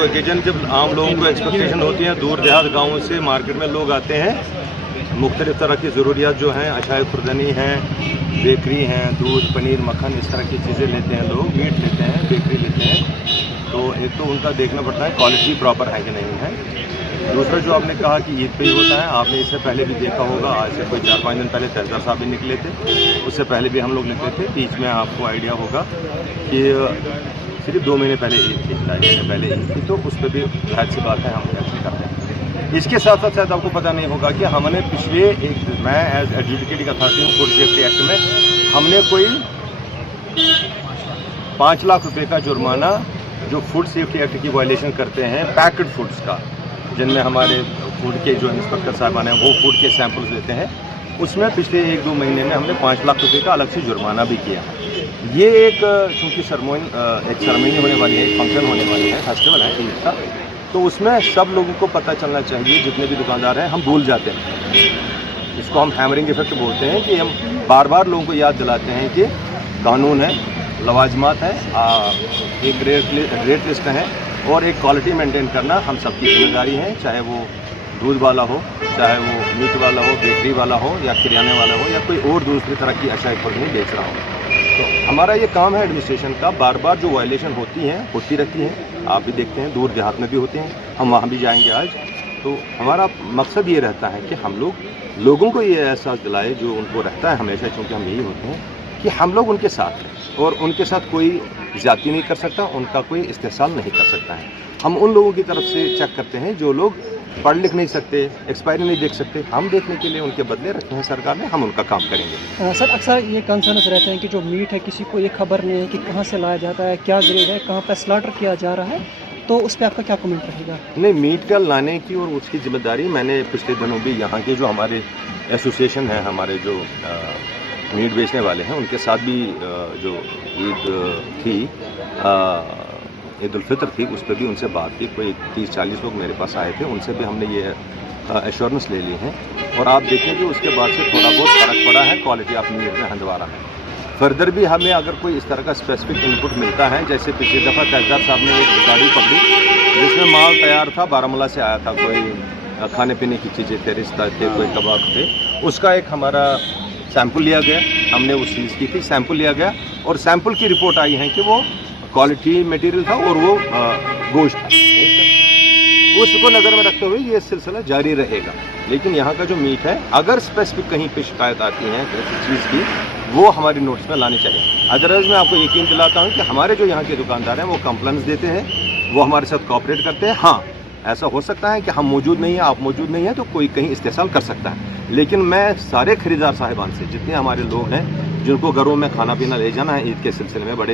Occasion जब आम लोगों को एक्सपेक्टेशन होती है, दूर देहात गाँव से मार्केट में लोग आते हैं, मुख्तलिफ़ तरह की ज़रूरियात जो हैं, अशाए खुर्दनी हैं, बेकरी हैं, दूध, पनीर, मक्खन, इस तरह की चीज़ें लेते हैं लोग, मीट लेते हैं, बेकरी लेते हैं। तो एक तो उनका देखना पड़ता है क्वालिटी प्रॉपर है कि नहीं है। दूसरा जो आपने कहा कि ईद पे ही होता है, आपने इससे पहले भी देखा होगा, आज से कोई 4-5 दिन पहले तहसीलदार साहब भी निकले थे, उससे पहले भी हम लोग निकले थे। बीच में आपको आइडिया होगा कि सिर्फ 2 महीने पहले ईद थी, 2 महीने पहले ईद थी, तो उस पर भी जाहिर सी बात है हम कैसे करते हैं। इसके साथ साथ शायद आपको पता नहीं होगा कि हमने पिछले मैं एज एडजुडिकेटिंग अथॉरिटी हूँ, फूड सेफ्टी एक्ट में हमने कोई 5 लाख रुपये का जुर्माना जो फूड सेफ्टी एक्ट की वायलेशन करते हैं पैक्ड फूड्स का, जिनमें हमारे फूड के जो इंस्पेक्टर साहबान हैं वो फूड के सैंपल्स लेते हैं, उसमें पिछले 1-2 महीने में हमने 5 लाख रुपये का अलग से जुर्माना भी किया। ये एक चूँकि सेरेमनी होने वाली है, एक फंक्शन होने वाली है, फेस्टिवल है ईद का, तो उसमें सब लोगों को पता चलना चाहिए, जितने भी दुकानदार हैं। हम भूल जाते हैं, इसको हम हैमरिंग इफेक्ट बोलते हैं, कि हम बार बार लोगों को याद दिलाते हैं कि कानून है, लवाजमात है, एक रेट लिस्ट है और एक क्वालिटी मेंटेन करना हम सबकी जिम्मेदारी है, चाहे वो दूध वाला हो, चाहे वो मीट वाला हो, बेकरी वाला हो, या किराने वाला हो, या कोई और दूसरी तरह की अशाए खुर्दनी बेच रहा हो। तो हमारा ये काम है एडमिनिस्ट्रेशन का, बार बार जो वायलेशन होती रहती हैं, आप भी देखते हैं, दूर देहात में भी होते हैं, हम वहाँ भी जाएंगे आज। तो हमारा मकसद ये रहता है कि हम लोगों को ये एहसास दिलाए जो उनको रहता है हमेशा, चूँकि हम यही होते हैं, कि हम लोग उनके साथ हैं और उनके साथ कोई ज़्यादती नहीं कर सकता, उनका कोई इस्तेहसाल नहीं कर सकता है। हम उन लोगों की तरफ से चेक करते हैं जो लोग पढ़ लिख नहीं सकते, एक्सपायरी नहीं देख सकते, हम देखने के लिए उनके बदले रखे हैं सरकार ने, हम उनका काम करेंगे। सर, अक्सर ये कंसर्न्स रहते हैं कि जो मीट है किसी को ये खबर नहीं है कि कहाँ से लाया जाता है, क्या ग्रेड है, कहाँ पर स्लॉटर किया जा रहा है, तो उस पर आपका क्या कमेंट रहेगा? नहीं, मीट का लाने की और उसकी जिम्मेदारी मैंने पिछले दिनों भी यहाँ के जो हमारे एसोसिएशन हैं, हमारे जो मीट बेचने वाले हैं, उनके साथ भी जो ईद थी, ईद उल फितर थी, उस पर भी उनसे बात की। कोई 30-40 लोग मेरे पास आए थे, उनसे भी हमने ये एश्योरेंस ले ली है और आप देखें कि उसके बाद से थोड़ा बहुत फ़र्क पड़ा है क्वालिटी ऑफ मीट में हंदवाड़ा में। फर्दर भी हमें अगर कोई इस तरह का स्पेसिफिक इनपुट मिलता है, जैसे पिछली दफ़ा तहसीलदार साहब ने एक गाड़ी पकड़ी जिसमें माल तैयार था, बारामूला से आया था, कोई खाने पीने की चीज़ें थे, रिश्ता थे, कोई कबाब थे, उसका एक हमारा सैंपल लिया गया, हमने उस चीज़ की थी, सैंपल लिया गया और सैंपल की रिपोर्ट आई है कि वो क्वालिटी मटेरियल था और वो गोश्त था। उसको नज़र में रखते हुए ये सिलसिला जारी रहेगा। लेकिन यहाँ का जो मीट है, अगर स्पेसिफिक कहीं पे शिकायत आती है किसी चीज़ की, वो हमारी नोटिस में लानी चाहिए। अदरवाइज़ मैं आपको यकीन दिलाता हूँ कि हमारे जो यहाँ के दुकानदार हैं वो कंप्लेंट्स देते हैं, वो हमारे साथ कोऑपरेट करते हैं। हाँ, ऐसा हो सकता है कि हम मौजूद नहीं हैं, आप मौजूद नहीं हैं, तो कोई कहीं इस्तेहसाल कर सकता है। लेकिन मैं सारे खरीदार साहिबान से, जितने हमारे लोग हैं जिनको घरों में खाना पीना ले जाना है ईद के सिलसिले में, बड़े